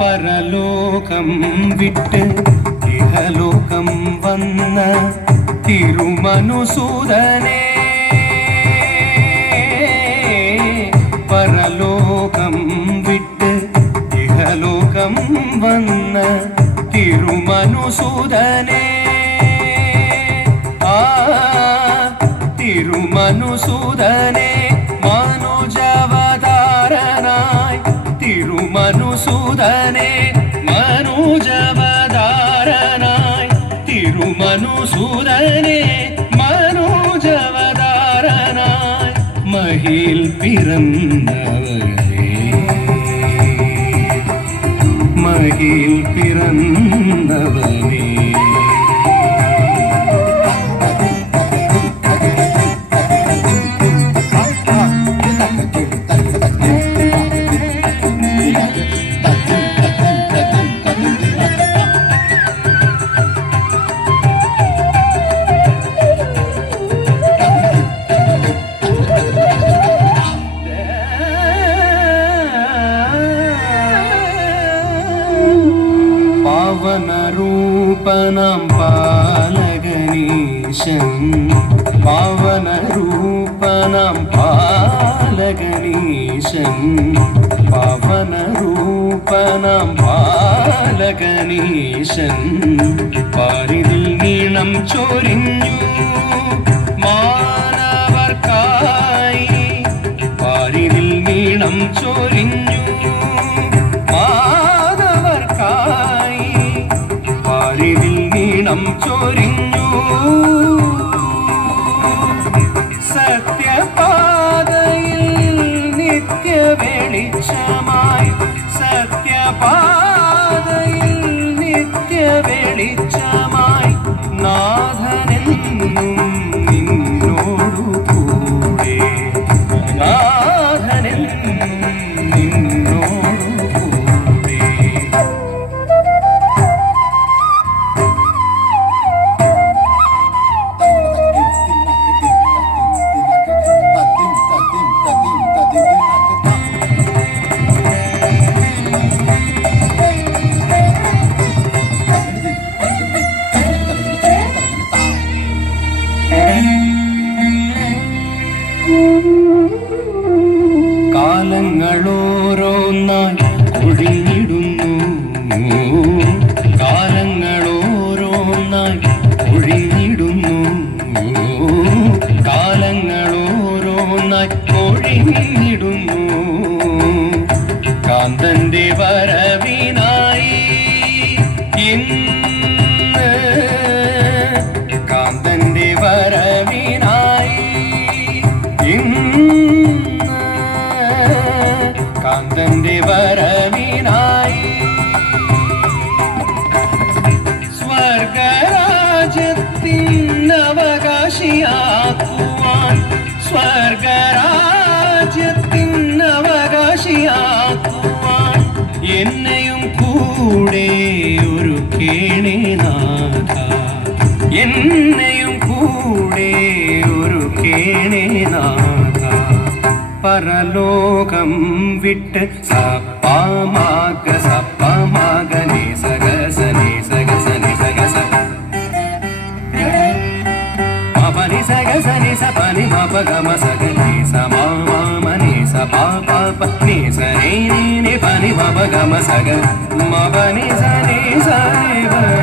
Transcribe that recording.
പരലോകം വിട്ട് ഇഹലോകം വന്ന തിരുമനുസൂദനെ மனுசூதனே மனுஜவதாரனாய். திருமனுசூதனே மனுஜவதாரனாய். மகிழ் பிறந்தவரே. மகிழ் பிறந்தவனே पावनरूपणं पालगणेशम् पावनरूपणं पालगणेशम् पावन പാവനരൂപനം പാലകനീശൻ പാരിതിൽ നീണം ചൊരിഞ്ഞു മാനവർക്കായി. പാരിതിൽ നീണം ചൊരിഞ്ഞു മാനവർക്കായി. പാരിതിൽ നീണം ചൊരിഞ്ഞു സത്യപാതയിൽ നിത്യ സത്യപാതയിൽ നിത്യ വെളിച്ചമായി അവകാശിയാക്കുവാൻ സ്വർഗരാജ്യത്തിൻ അവകാശിയാക്കുവാൻ എന്നെയും കൂടെ ഒരു കേണേനാഥ എന്നെയും കൂടെ ഒരു കേണേനാഥ പരലോകം വിട്ട് സപ്പമാക സപ്പമാക గమ సగ నీ స మా మామ నీ స పా పా ప నీ స పని బబ గమ సగ మబ నీ స నీ